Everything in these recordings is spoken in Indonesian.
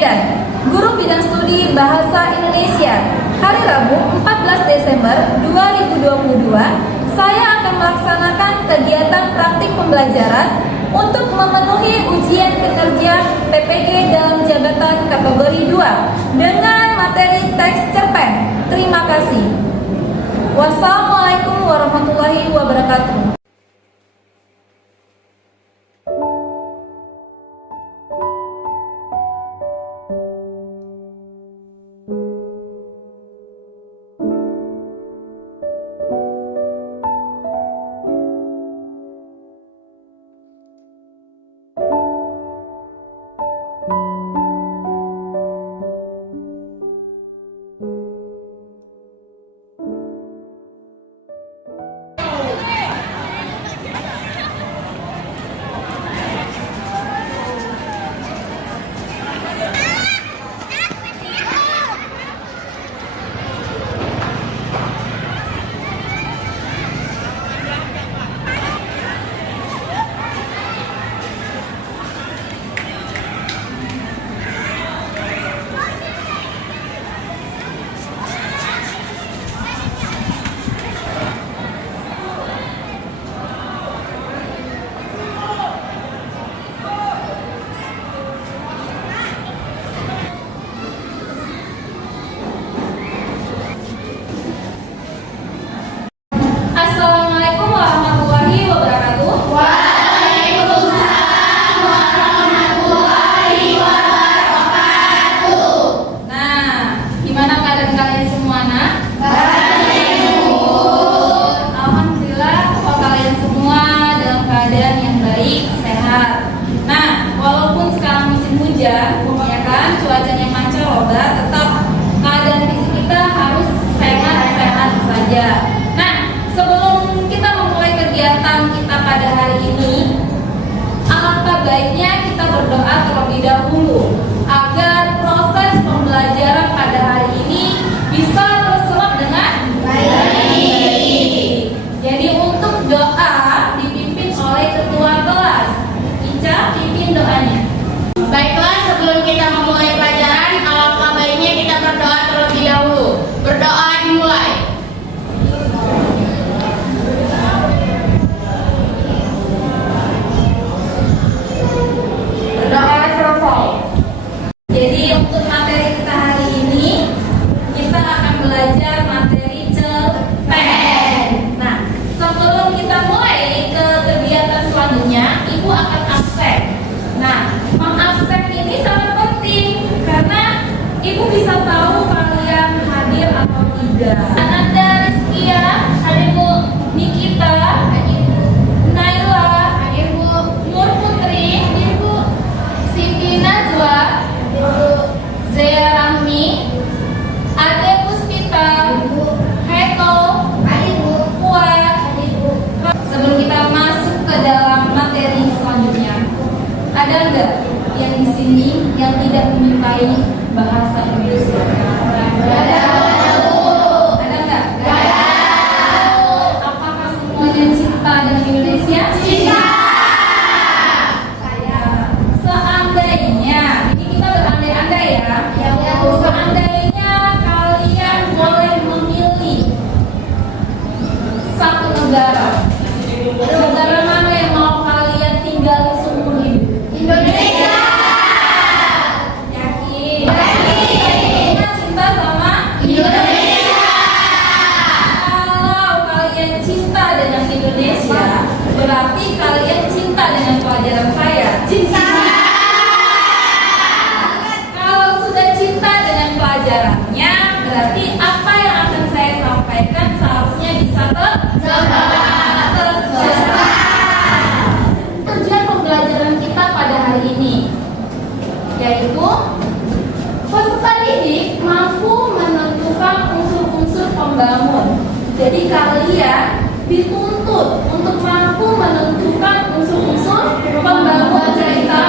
Medan, Guru Bidang Studi Bahasa Indonesia. Hari Rabu 14 Desember 2022, saya akan melaksanakan kegiatan praktik pembelajaran untuk memenuhi ujian kinerja PPG dalam jabatan kategori 2 dengan materi teks cerpen. Terima kasih. Wassalamualaikum warahmatullahi wabarakatuh. Ya kan, cuacanya mancaroba, tetap keadaan fisik kita harus sehat-sehat saja. Nah, sebelum kita memulai kegiatan kita pada hari ini, alangkah baiknya kita berdoa terlebih dahulu agar proses pembelajaran pada hari ini bisa terserap dengan baik. Jadi untuk doa dipimpin oleh ketua kelas. Ica, pimpin doanya. Baiklah, sebelum kita memulai pelajaran, alangkah baiknya kita berdoa terlebih dahulu. Berdoa dimulai. Berdoa selesai. Jadi untuk materi kita hari ini, kita akan belajar materi cerpen. Nah, sebelum kita mulai ke kegiatan selanjutnya, Ibu akan absen. Nah, mengabsen ini sangat penting karena Ibu bisa tahu kalian hadir atau tidak. Ananda Rizkia, ada Ibu Nikita, Naila, Ibu Nur Putri, Ibu Siti Najwa, Zea Rahmi, Ade Puspita, Heto, Puan. Sebelum kita masuk ke dalam materi selanjutnya, ada enggak yang di sini yang tidak menyukai bahasa Indonesia? Ada enggak? Apakah semuanya cinta dengan Indonesia? Cinta. Seandainya, ini kita berandai-andai ya. Seandainya kalian boleh memilih satu negara, negara mana yang mau kalian tinggal seumur hidup? Indonesia. Yakin? Yakin. Cinta sama Indonesia. Kalau kalian cinta dengan Indonesia, berarti kalian cinta dengan pelajaran saya. Cinta. Kalau sudah cinta dengan pelajarannya, berarti apa yang akan saya sampaikan seharusnya bisa terserap. Tujuan pembelajaran kita pada hari ini yaitu peserta didik mampu menentukan unsur-unsur pembangun. Jadi kalian dituntut untuk mampu menentukan unsur-unsur pembangun cerita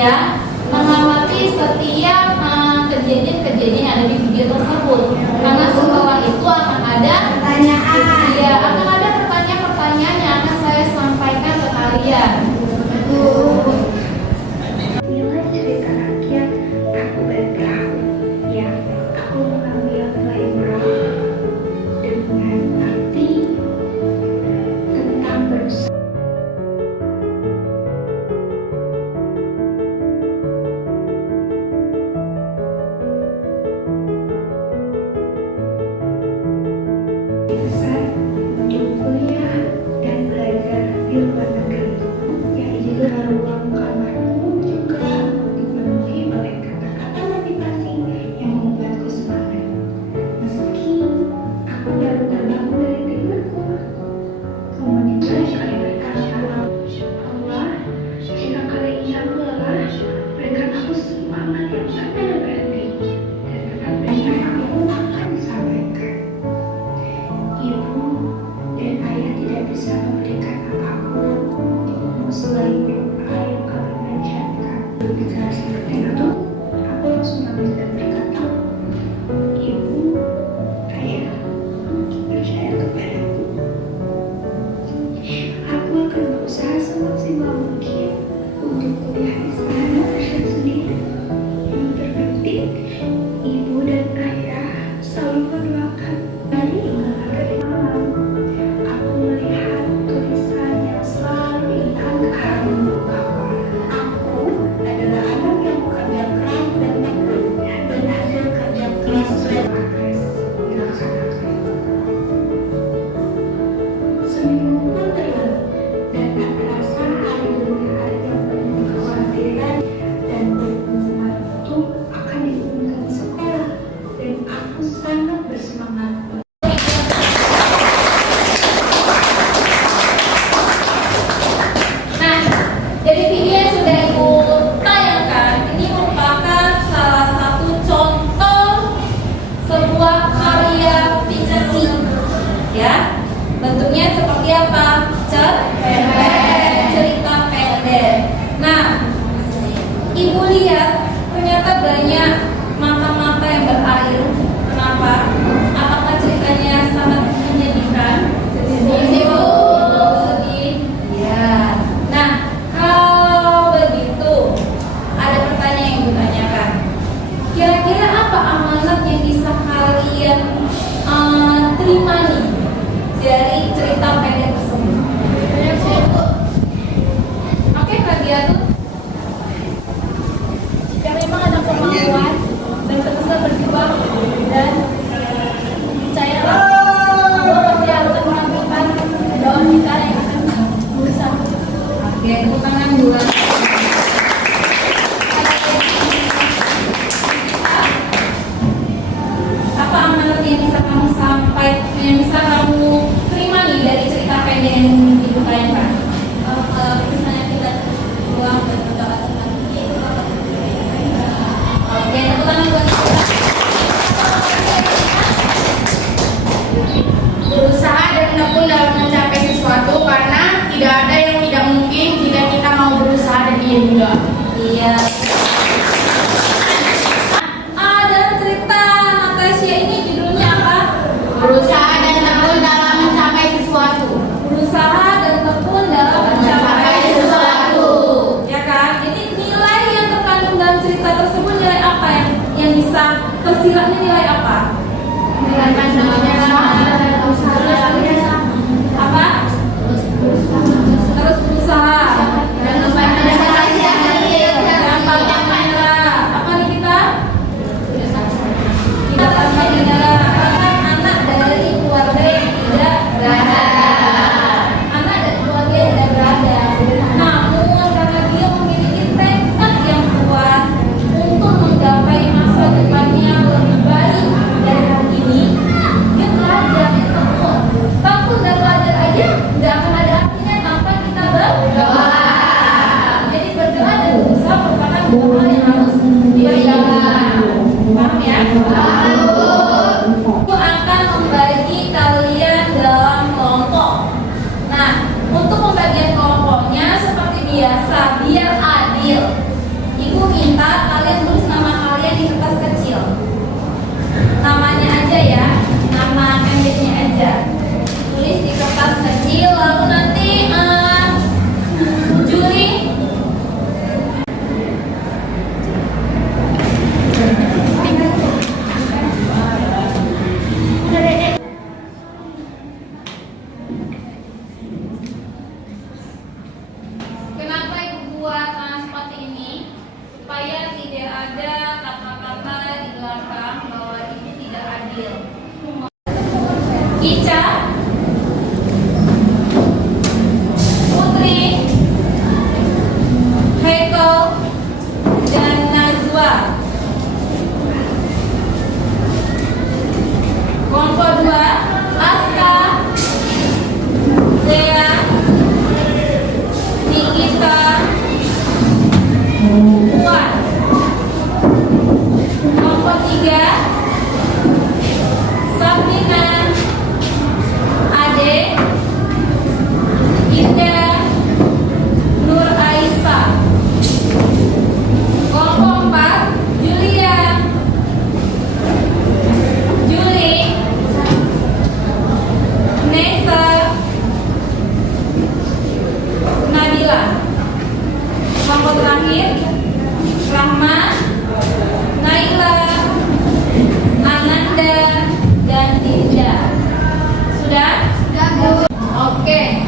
ya, mengamati setiap kejadian-kejadian yang ada di video tersebut. Karena setelah itu akan ada Pertanyaan. ya, akan ada pertanyaan-pertanyaan yang akan saya sampaikan ke kalian. Inilah cerita rakyat Aku Berperahu. Ya, aku mengambil nilai perahu dengan arti tentang berusaha. Besar untuk kuliah dan belajar di luar negeri. Yang juga ruang kamarku juga dipenuhi oleh kata-kata motivasi yang membuatku semangat. Meski aku baru terbangun dari tidurku, komunitas kali berkata, Allah, jika kali ini aku lelah, berikan aku semangat yang tak pernah berhenti. Dan apa yang aku akan sampaikan. Ibu dan ayah tidak bisa memberikan apapun selain doa yang kami panjatkan. Berbicara seperti itu, aku langsung mengambil dan berkata, Ibu, ayah, percaya kepadaku. Aku akan berusaha semaksimal mungkin untuk kuliah di sana sendiri. Yang terpenting, ibu dan ayah selalu mendoakan. Dari malam, aku melihat tulisan yang selalu ingatkan bahwa aku adalah anak yang bekerja keras dan tekun dan hasil kerja keras dan keras dilaksanakan. Seminggu pun berlalu dan tak terasa hari demi hari yang penuh kekhawatiran dan pengumuman itu akan diumumkan sekolah dan aku sangat bersemangat. Nah, dari video yang sudah Ibu tayangkan, ini merupakan salah satu contoh sebuah karya fiksi. Ya, bentuknya seperti apa? Cerita pendek. Nah, Ibu lihat ternyata banyak mata-mata yang berair. Kenapa? Apakah ceritanya sangat menyedihkan? Sedih. Ya. Nah, kalau begitu, ada pertanyaan yang ditanyakan. Kira-kira apa amanat yang bisa kalian terima nih dari cerita pendek tersebut? Oke, Kak Diatu. Jika memang ada kemauan dan ketika berjuang dan percayalah bahwa pasti akan menampilkan daun kita yang akan berusaha. Oke, tepuk tangan dulu. Apa amanat yang bisa kamu yang bisa kamu terima nih dari cerita pendek yang Ibu tayangkan? Kalau misalnya kita berjuang dan berdoa Tuhan, oke, tepuk tangan buat kita. Berusaha dan tekun dalam mencapai sesuatu karena tidak ada yang tidak mungkin jika kita mau berusaha dan dia juga. Iya. Ada cerita Natasha ini judulnya apa? Berusaha dan tekun dalam mencapai sesuatu. Berusaha dan tekun dalam mencapai sesuatu. Ya kan? Jadi nilai yang terkandung dalam cerita tersebut nilai apa yang bisa tersiratnya nilai apa? Nilai pandangnya Apa? Terus berusaha. dan kepada Oke,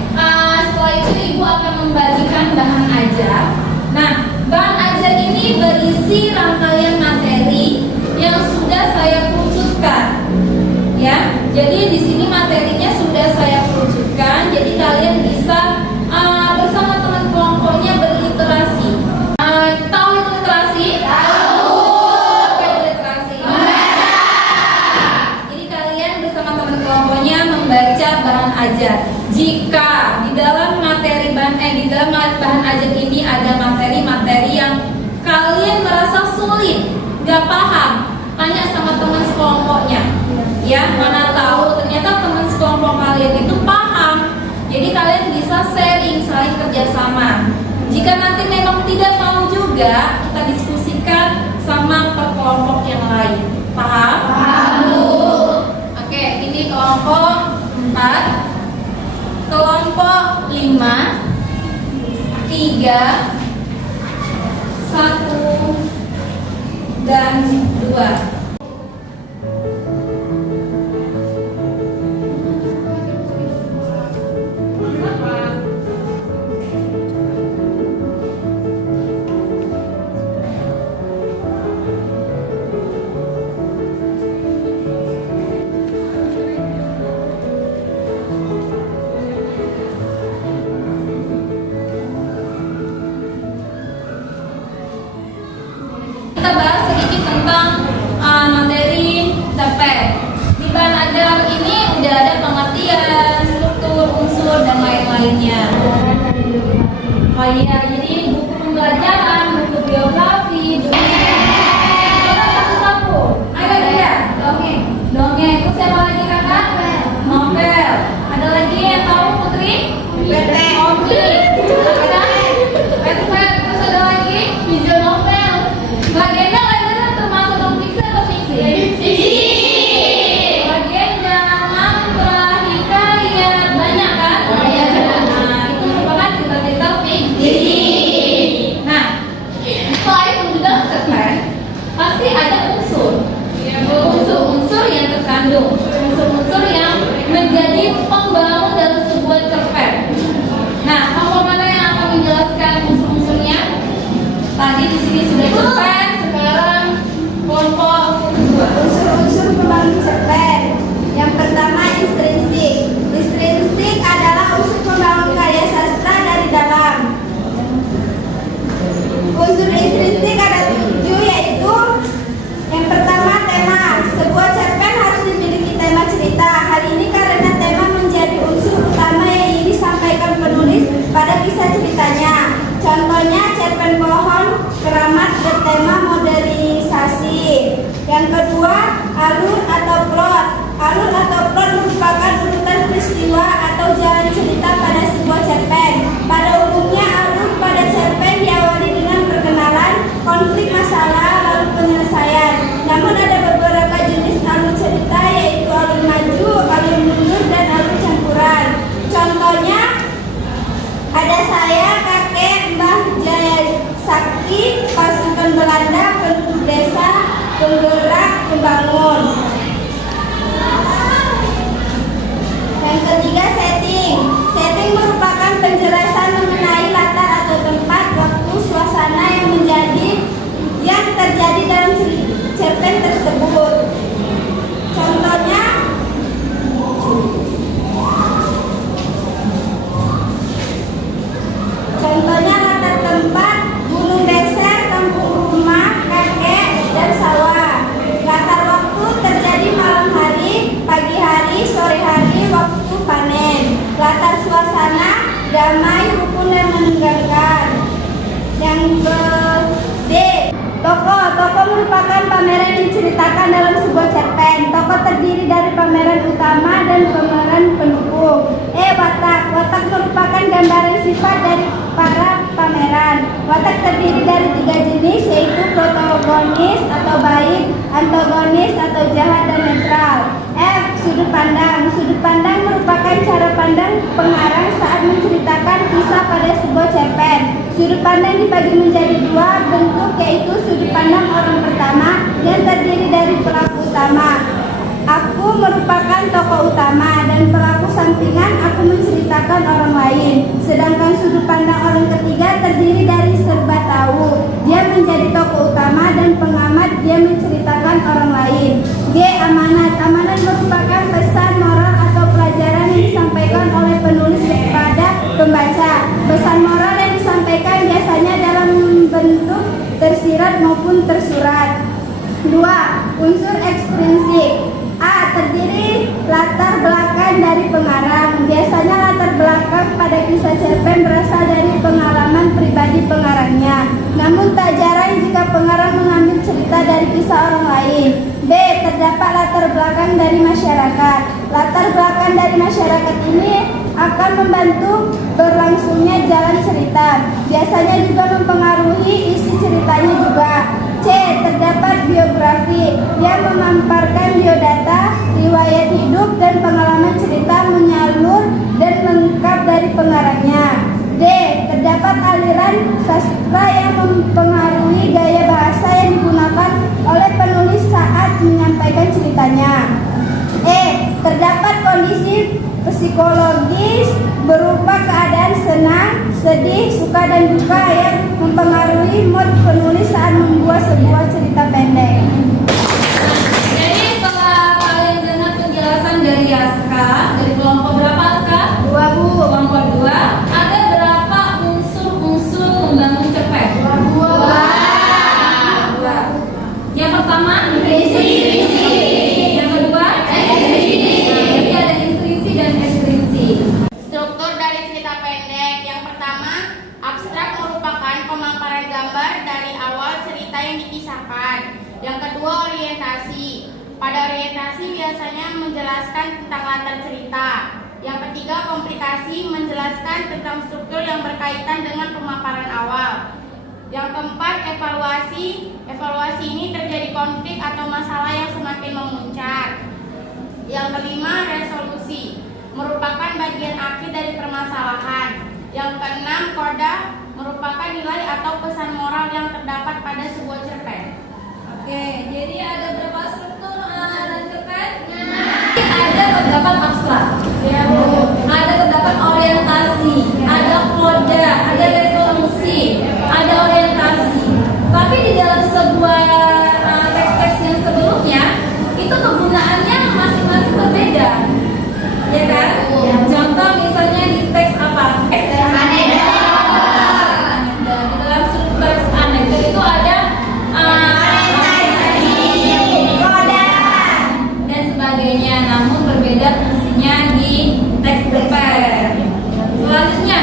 setelah itu Ibu akan membagikan bahan ajar. Nah, bahan ajar ini berisi rangkaian materi yang sudah saya kerucutkan. Ya, jadi di sini materinya sudah saya kerucutkan. Jadi kalian bisa bersama teman kelompoknya berliterasi. Tahu itu literasi? Tahu. Apa itu literasi? Membaca. Jadi kalian bersama teman kelompoknya membaca bahan ajar. Jika di dalam bahan ajar ini ada materi-materi yang kalian merasa sulit, gak paham, tanya sama teman sekelompoknya. Ya, mana tahu ternyata teman sekelompok kalian itu paham. Jadi kalian bisa sharing, saling kerjasama. Jika nanti memang tidak tahu juga, kita diskusikan sama kelompok yang lain. Paham? Paham. Oke, ini kelompok 4, kelompok 5, 3, 1, dan 2. Kita bahas sedikit tentang materi cerpen. Di bahan ajar ini udah ada pengertian, struktur, unsur, dan lain-lainnya. Oh iya, jadi buku pembelajaran, buku biografi, satu-satu. Ayo dia, dongeng. Terus siapa lagi kakak? Novel. Ada lagi yang tahu Putri? Komik. Terus ada lagi? Visual novel. Legenda termasuk non fiksi atau fiksi? Legenda, mantra, hikayat, banyak kan? Nah, itu merupakan cerita-cerita fiksi. Nah, setelah itu juga cerpen, pasti ada unsur-unsur yang terkandung, unsur-unsur yang menjadi pembangun dalam sebuah cerpen. Nah, kelompok mana yang akan menjelaskan unsur-unsurnya? Tadi di sini sudah cerpen, sekarang kelompok 2. Unsur-unsur pembangun cerpen. Yang pertama, intrinsik. Intrinsik adalah unsur pembangun karya sastra dari dalam. Unsur intrinsik ada 7, yaitu yang pertama, tema. Sebuah cerpen harus memiliki tema cerita. Hal ini karena tema menjadi unsur utama yang ingin disampaikan penulis pada kisah ceritanya. Contohnya cerpen pohon keramat bertema modernisasi. Yang kedua, alur atau plot. Alur atau plot merupakan urutan peristiwa atau jalan cerita pada sebuah cerpen. Pada umumnya alur pada cerpen diawali dengan perkenalan, konflik masalah, lalu penyelesaian. Namun ada beberapa jenis alur cerita, yaitu alur maju, alur mundur, dan alur campuran. Contohnya ada saya, kakek, Mbah Jaya Sakti, pasukan Belanda, penduduk desa, penggerak, pembangun. Yang ketiga, setting. Setting merupakan penjelasan mengenai latar atau tempat, waktu, suasana yang terjadi dalam cerpen tersebut. Contohnya latar tempat, gunung beser, kampung rumah, kakek, dan sawah. Latar waktu terjadi malam hari, pagi hari, sore hari, waktu panen. Latar suasana, damai, rukun, dan menegangkan. Yang D, tokoh. Tokoh merupakan pameran yang diceritakan dalam sebuah cerpen. Tokoh terdiri dari pameran utama dan pemeran pendukung. Watak. Watak merupakan gambaran sifat dari para pameran. Watak terdiri dari 3 jenis, yaitu protagonis atau baik, antagonis atau jahat, dan netral. Sudut pandang. Sudut pandang merupakan cara pandang pengarang saat menceritakan kisah pada sebuah cerpen. Sudut pandang dibagi menjadi 2 bentuk, yaitu sudut pandang orang pertama yang terdiri dari pelaku utama Aku merupakan tokoh utama dan pelaku sampingan aku menceritakan orang lain. Sedangkan sudut pandang orang ketiga terdiri dari serba tahu. Dia menjadi tokoh utama dan pengamat, dia menceritakan orang lain. G. Amanat. Amanat merupakan pesan moral atau pelajaran yang disampaikan oleh penulis kepada pembaca. Pesan moral yang disampaikan biasanya dalam bentuk tersirat maupun tersurat. 2. Unsur ekstrinsik. A. Terdiri latar belakang dari pengarang. Biasanya latar belakang pada kisah cerpen berasal dari pengalaman pribadi pengarangnya. Namun tak jarang jika pengarang mengambil cerita dari kisah orang lain. B. Terdapat latar belakang dari masyarakat. Latar belakang dari masyarakat ini akan membantu berlangsungnya jalan cerita. Biasanya juga mempengaruhi isi ceritanya juga. C. Terdapat biografi. Dia memamparkan biodata, riwayat hidup, dan pengalaman cerita menyalur dan lengkap dari pengarangnya. D. Terdapat aliran sastra yang mempengaruhi gaya bahasa yang digunakan oleh penulis saat menyampaikan ceritanya. E. Terdapat kondisi psikologis berupa keadaan senang, sedih, suka, dan duka yang mempengaruhi mood penulis saat membuat sebuah cerita pendek. Jadi setelah kalian dengar penjelasan dari Aska, dari kelompok berapa Aska? 2, Bu. Kelompok 2. Ada berapa unsur-unsur membangun cerpen? 2. Yang pertama, Instruksi. yang kedua, jadi ada instruksi dan ekstrinsi. Struktur dari cerita pendek. Yang pertama, abstrak merupakan pemaparan gambar dari awal cerita yang dikisahkan. Yang kedua, orientasi. Pada orientasi biasanya menjelaskan tentang latar cerita. Yang ketiga, komplikasi, menjelaskan tentang struktur yang berkaitan dengan pemaparan awal. Yang keempat, evaluasi. Evaluasi ini terjadi konflik atau masalah yang semakin memuncak. Yang kelima, resolusi, merupakan bagian akhir dari permasalahan. Yang keenam, koda, merupakan nilai atau pesan moral yang terdapat pada sebuah cerpen. Oke, jadi ada berapa struktur dan cerpen? Ada terdapat abstrak, ada terdapat orientasi, ada koda, ada resolusi, ada orientasi. Tapi di dalam sebuah teks-teks yang sebelumnya itu kegunaannya masing-masing berbeda, ya kan? Contoh misalnya di teks apa? Anekdot. Di dalam struktur anekdot itu ada dan sebagainya, namun berbeda fungsinya di teks cerpen. Selanjutnya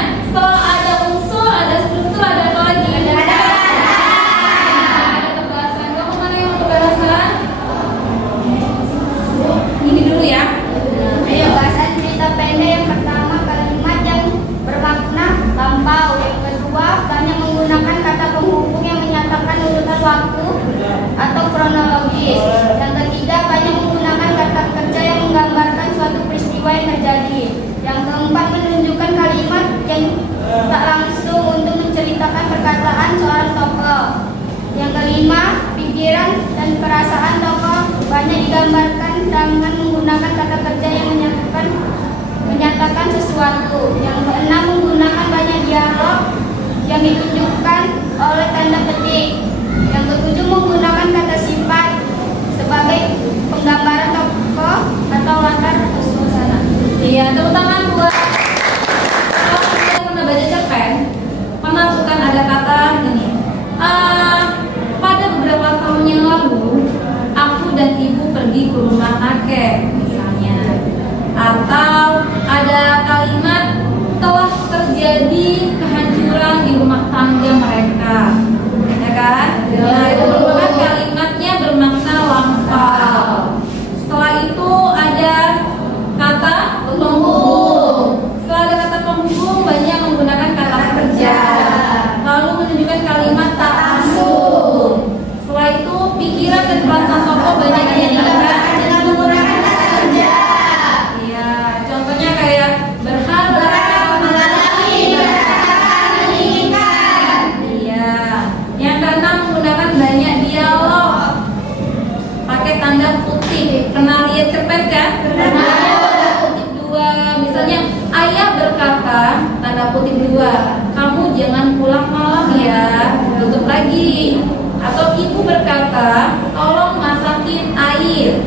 kedua, kamu jangan pulang malam ya, tutup lagi. Atau ibu berkata, tolong masakin air.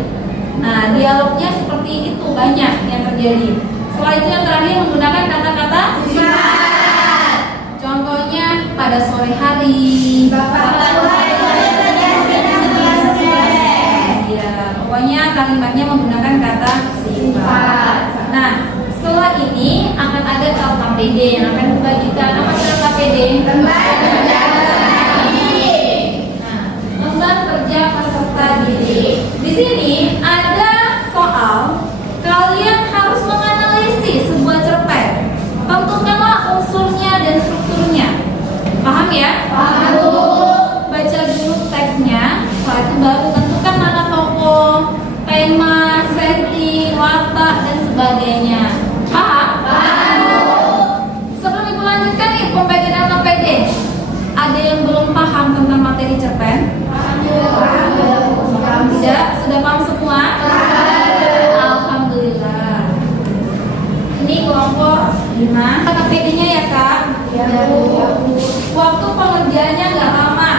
Nah, dialognya seperti itu banyak yang terjadi. Setelah itu yang terakhir menggunakan kata-kata sifat. Contohnya pada sore hari. Ya, pokoknya kalimatnya menggunakan kata sifat. Nah, setelah ini akan ada LKPD yang akan dibagikan. Apa itu LKPD? Lembar kerja peserta didik. Di sini ada soal kalian harus menganalisis sebuah cerpen. Tentukanlah unsurnya dan strukturnya. Paham ya? Paham. Baca dulu teksnya. Setelah itu baru tentukan mana tokoh, tema, setting, watak dan sebagainya. Paham? Paham. Sebelum ibu lanjutkan nih pembagian LKPD, ada yang belum paham tentang materi cerpen? Tidak? Sudah paham semua? Alhamdulillah. Ini kelompok 5. LKPD-nya ya Kak? Ya Bu. Waktu pengerjaannya nggak lama.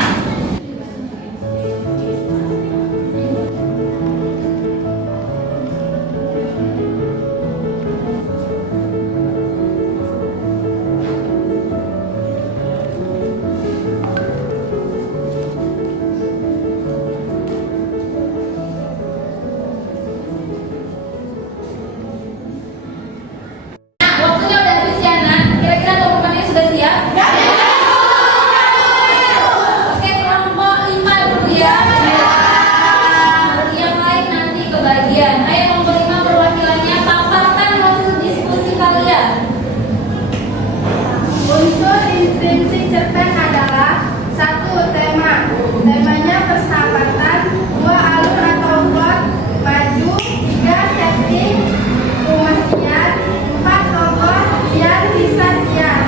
Waktunya udah habis ya nak. Kira-kira dokumennya sudah siap? Oke, kelompok 5 dulu ya. Yang lain nanti kebagian. Ayo kelompok 5 perwakilannya paparkan hasil diskusi kalian. Unsur intrinsik cerpen adalah 1. Tema. Temanya persahabatan. 2. Alur atau plot. Maju. 3. Setting. Rumah Dian. 4. Tokoh. Dian bisa Dias.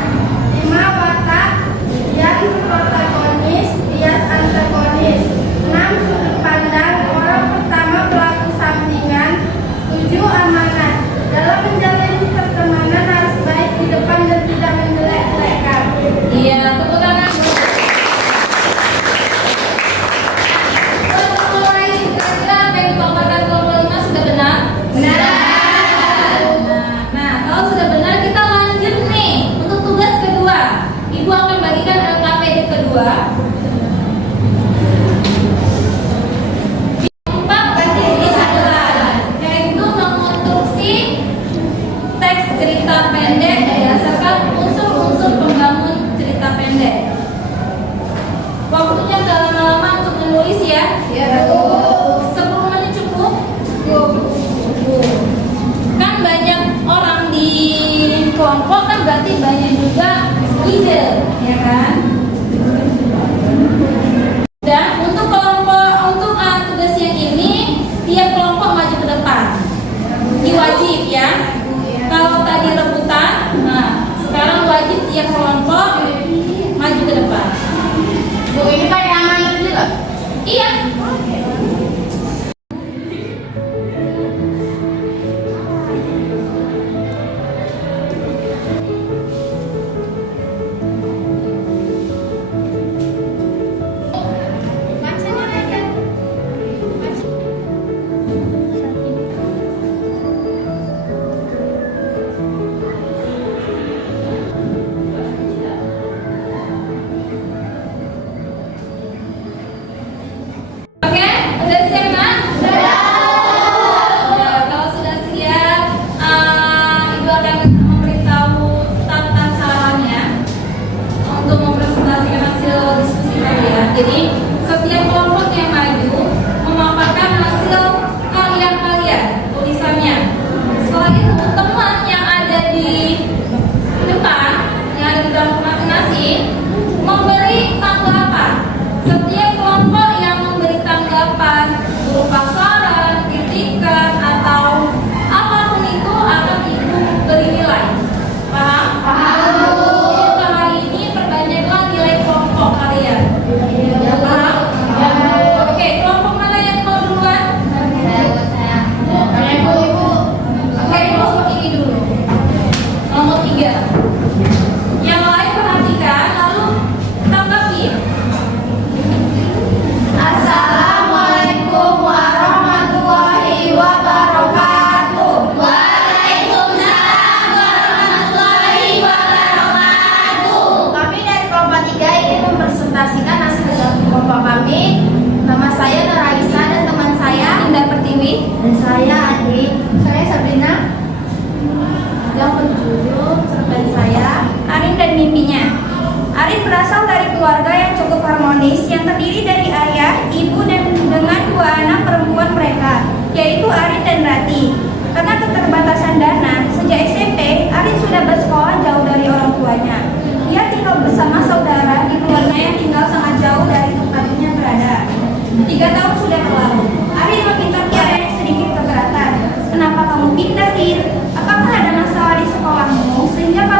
5. Watak. Dian protagonis, Dias antagonis. 6. Sudut pandang. Orang pertama pelaku sampingan. 7. Amanat. Dalam menjalin pertemanan harus baik di depan dan tidak menjelek-jelekan. Iya, tepuk tangan. Mulai kira-kira apa yang dipaparkan kelompok 5 sudah benar? Nah, kalau sudah benar kita lanjut nih untuk tugas kedua. Ibu akan bagikan LKPD kedua. Empat bagi 11, yaitu mengonstruksi teks cerita pendek berdasarkan unsur-unsur pembangun cerita pendek. Waktunya gak lama-lama untuk menulis ya. 10 menit cukup? Kan banyak orang di kelompok, kan berarti banyak juga ide, ya kan? Dan untuk tugas yang ini, tiap kelompok maju ke depan. Ini wajib ya. Kalau tadi rebutan, nah sekarang wajib tiap kelompok maju ke depan. Bu, ini kayak amanat juga. Iya. Oke, udah siap nak? Sudah. Kalau sudah siap, ibu akan memberitahu tata caranya untuk mempresentasikan hasil diskusi kalian. Jadi setiap kelompok yang maju memaparkan hasil karya-karya tulisannya. Setelah itu teman yang ada di depan, yang ada di dalam masing-masing, memberi tanggapan. Setiap kelompok yang memberi tanggapan berupa saran, kritikan, atau apapun itu akan ibu beri nilai. Paham? Paham. Jadi untuk hari ini perbanyaklah nilai kelompok kalian. Paham? Oke, kelompok mana yang mau duluan? Oke, kelompok ini dulu. Nomor 3.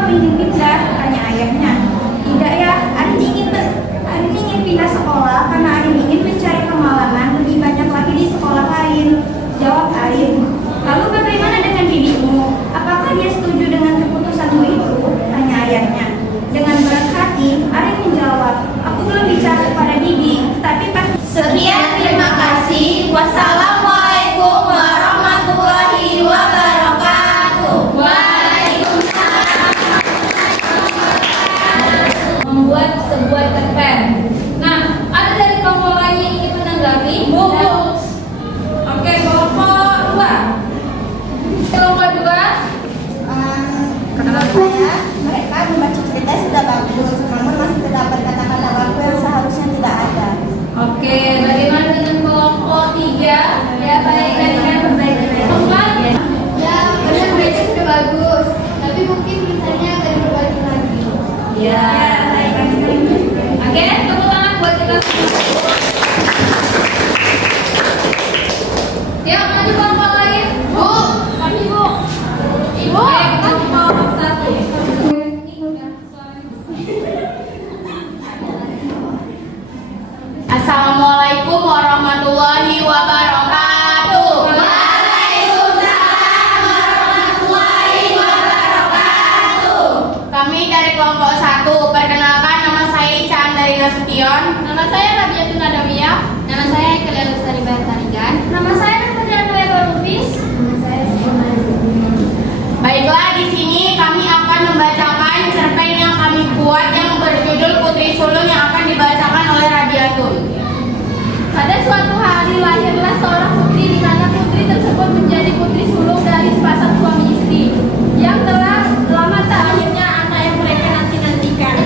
pindah? Tanya ayahnya. Tidak ya, Arin ingin pindah sekolah karena Arin ingin mencari pengalaman lebih banyak lagi di sekolah lain. Jawab Arin. Lalu bagaimana dengan bibimu? Apakah dia setuju dengan keputusanmu itu? Tanya ayahnya. Dengan berat hati, Arin menjawab, aku belum bicara kepada bibi, tapi pasti. Sekian, terima kasih. Wassalamualaikum warahmatullahi wabarakatuh. Membuat sebuah cerpen. Nah, ada dari kelompok lain yang ingin menanggapi? Oke, kelompok 2. Kelompok 2. Menurut saya, mereka membaca cerita sudah bagus, namun masih terdapat kata-kata baku yang seharusnya tidak ada. Oke, bagaimana dengan kelompok 3? Ya, baik, kan perbaiki. Kelompok 4. Ya, benar baca sudah bagus, tapi mungkin tulisannya agak diperbaiki lagi. Ya, baik. Oke, tepuk tangan buat kita semua. Ya, maju kelompok lain. Bu, kami Bu. Ibu, kelompok 1. Assalamualaikum warahmatullahi wabarakatuh. Kami dari kelompok 1. Perkenalkan, nama saya Ica Andari Nasution. Nama saya Rabiatun Adawiyah. Nama saya Ekelia Lestari Bartarigan. Nama saya Putri Lubis. Baiklah, di sini kami akan membacakan cerpen yang kami buat yang berjudul Putri Sulung yang akan dibacakan oleh Rabiatun. Pada suatu hari lahirlah seorang putri di mana putri tersebut menjadi putri sulung dari sepasang suami istri yang telah lama tak akhirnya anak yang mereka nanti-nantikan.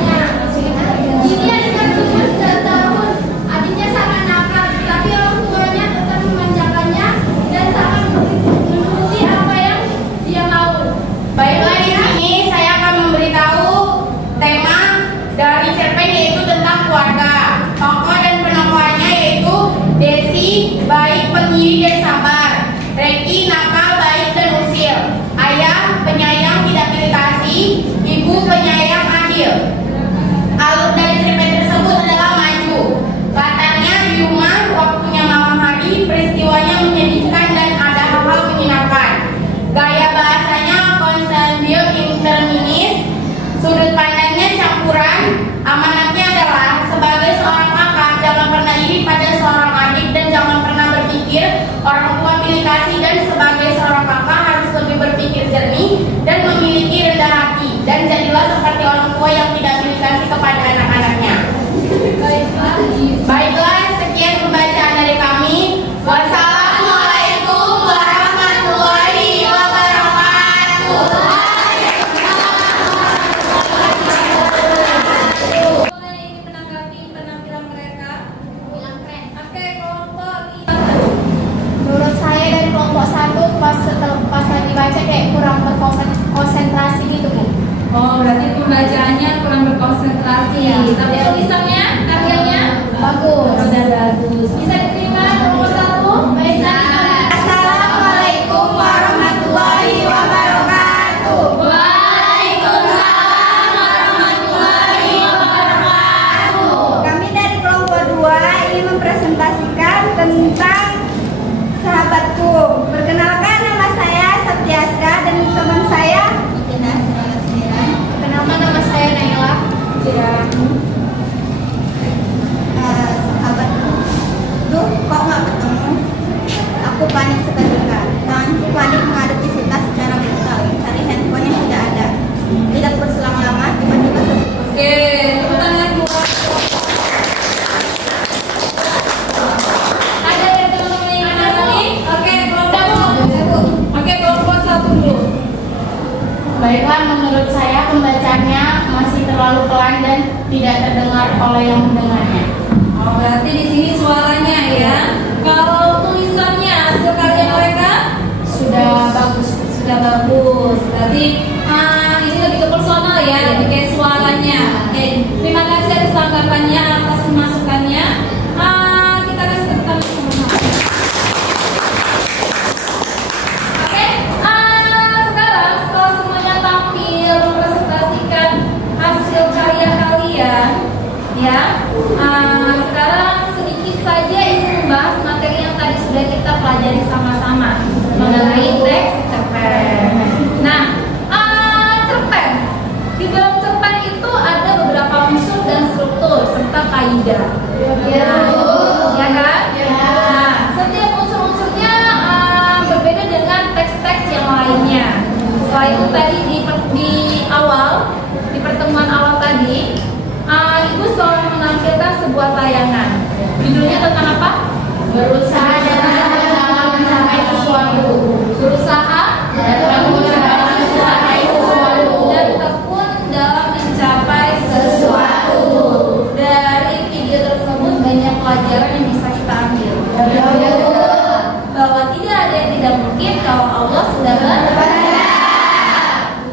Ini adiknya berumur 9 tahun. Adiknya sangat nakal, tetapi orang tuanya tetap memanjakannya dan sangat menuruti apa yang dia mau. Baiklah, di sini saya akan memberitahu tema dari cerpen yaitu tentang keluarga. Tokoh dan penokohnya yaitu Desi, baik, pendiri dan sabar. Reki, nakal, baik dan usil. Ayah, penyayang, tidak pilih kasih. Ibu, penyayang, adil. Alur dari cerpen tersebut adalah maju. Katanya di rumah, waktunya malam hari, peristiwanya menyedihkan dan ada hal-hal menyenangkan. Gaya bahasanya konsenbil interminis. Sudut pandangnya campuran. Amanatnya adalah sebagai seorang kakak jangan pernah iri pada seorang adik dan jangan pernah berpikir orang tua pilih kasih, dan sebagai seorang kakak harus lebih berpikir jernih dan memiliki rendah hati, dan jadilah seperti orang tua yang tidak pilih kasih kepada anak-anaknya. Baiklah, sekian pembacaan dari kami. Wassalamualaikum warahmatullahi wabarakatuh. Boleh ini menanggapi penampilan mereka? Oke, kelompok 5. Menurut saya dari kelompok 1 pas lagi baca kayak kurang berkonsentrasi gitu, Bu. Oh, berarti pembacaannya kurang berkonsentrasi. Iya. Tapi tulisannya, karyanya Bagus. sudah bagus. Bisa diterima kelompok 1? Baiklah. Assalamualaikum warahmatullahi wabarakatuh. Waalaikumsalam warahmatullahi wabarakatuh. Kami dari kelompok 2 ingin mempresentasikan tentang sahabatku. Perkenalkan, nama saya Septiaska dan teman saya Kenapa nama saya Naila? sahabatku. Duh, kok nggak ketemu? Aku panik seketika. Tanganku panik menghadapi Sita secara brutal. Cari handphone yang tidak ada. Tidak berselang lama, tiba-tiba Oke, tepuk tangan buat. Ada yang teman-teman yang menanggapi? Oke, kelompok 1. Oke, kelompok 1 dulu. Baiklah, menurut saya pembacaannya masih terlalu pelan dan tidak terdengar oleh yang mendengarnya. Oh, berarti di sini suaranya ya. Kalau tulisannya hasil karya mereka Sudah bagus. sudah bagus. Berarti ini lebih ke personal ya, lebih kayak suaranya. Oke, terima kasih atas tanggapannya, atas masukannya. Kita kasih tepuk tangan sama-sama. Oke, sekarang setelah semuanya tampil presentasi Ya, sekarang sedikit saja Ibu membahas materi yang tadi sudah kita pelajari sama-sama mengenai teks cerpen. Nah, cerpen di dalam cerpen itu ada beberapa unsur dan struktur serta kaidah. Ya kan? Nah, setiap unsur-unsurnya berbeda dengan teks-teks yang lainnya. Setelah itu tadi di awal, di pertemuan awal tadi, Ibu selalu menampilkan sebuah tayangan. Judulnya tentang apa? Berusaha dalam mencapai sesuatu. Berusaha Dalam mencapai sesuatu. dan tekun dalam mencapai sesuatu. Dari video tersebut banyak pelajaran yang bisa kita ambil. Bahwa tidak ada yang tidak mungkin kalau Allah sudah berkehendak.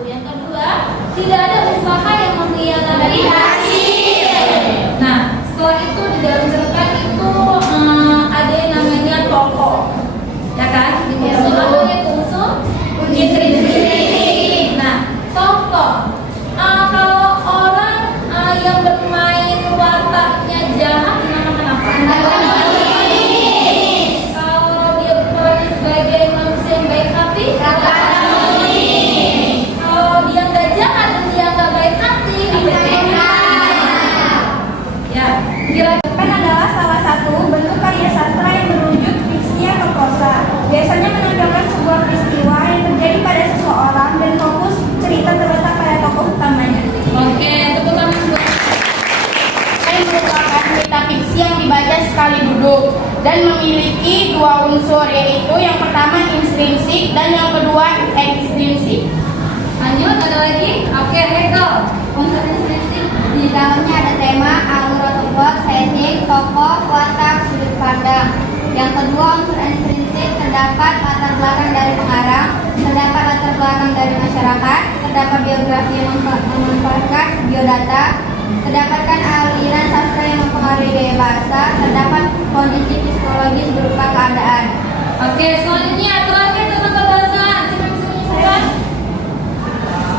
Yang kedua, tidak ada usaha yang mengkhianati hasil. Nah, setelah itu di dalam cerpen itu ada yang namanya tokoh, ya kan? Unsur apa ya? Unsur intrinsik. Nah, tokoh. Kalau orang yang bermain wataknya jahat dinamakan apa? Kalau dia berperan sebagai manusia yang baik hati, kalau dia nggak jahat dan dia nggak baik hati, ya, kira-kira Cerpen adalah salah satu bentuk karya sastra yang merujuk fiksi atau prosa. Biasanya menampilkan sebuah peristiwa yang terjadi pada seseorang dan fokus cerita terletak pada tokoh utamanya. Oke, tepuk tangan buat Cerpen merupakan cerita fiksi yang dibaca sekali duduk dan memiliki dua unsur, yaitu yang pertama intrinsik dan yang kedua ekstrinsik. lanjut, ada lagi? Oke, Hekel. Unsur intrinsik di dalamnya ada tema, alur atau plot, setting, tokoh, watak, sudut pandang. Yang kedua, unsur intrinsik terdapat latar belakang dari pengarang, terdapat latar belakang dari masyarakat, terdapat biografi yang memanfaatkan biodata, terdapatkan aliran sastra yang mempengaruhi gaya bahasa, terdapat kondisi psikologis berupa keadaan. Oke, selanjutnya terakhir tentang kebahasaan. Siapa yang bisa menyelesaikan?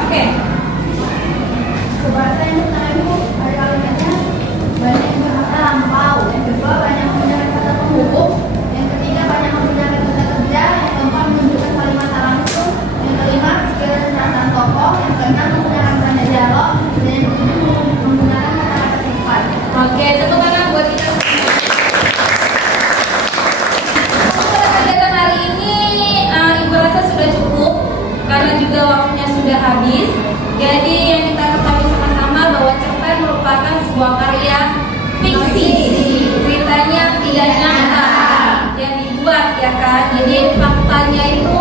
Oke. Bahasa yang pertama itu ada kalimatnya banyak berkata lampau, yang kedua banyak menggunakan kata penghubung, yang ketiga banyak menggunakan kata kerja, yang keempat menunjukkan kalimat langsung, yang kelima sekiranya perasaan tokoh, yang keenam menggunakan tanda dialog, dan yang ketujuh menggunakan kata-kata sifat. Oke, tepuk tangan buat kita semua. Untuk kegiatan hari ini, Ibu rasa sudah cukup karena juga waktunya sudah habis. Jadi yang kita ketahui sama-sama bahwa cerpen merupakan sebuah karya fiksi. Ceritanya tidak nyata yang dibuat, ya kan? Jadi faktanya itu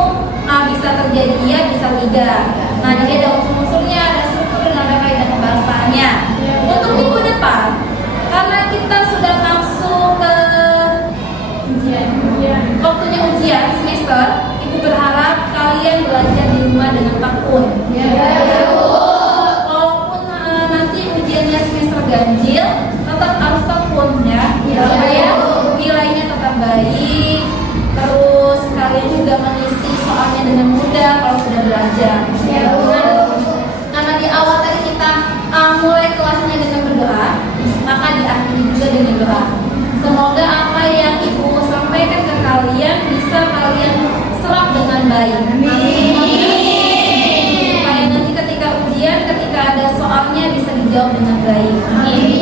bisa terjadi ya, bisa tidak. Nah, jadi ada unsur-unsurnya, ada struktur dan ada kaidah kebahasaannya. Untuk minggu depan, karena kita sudah masuk ke waktunya ujian semester, Ibu berharap kalian belajar di rumah dengan tekun. Walaupun nanti ujiannya semester ganjil, tetap harus tekun ya, supaya nilainya tetap baik. Terus kalian juga mengisi soalnya dengan mudah kalau sudah belajar. Karena di awal tadi kita mulai kelasnya dengan berdoa, maka diakhiri juga dengan doa. Semoga apa yang Ibu sampaikan ke kalian bisa kalian serap dengan baik. Supaya nanti ketika ujian, ketika ada soalnya bisa dijawab dengan baik. Amin.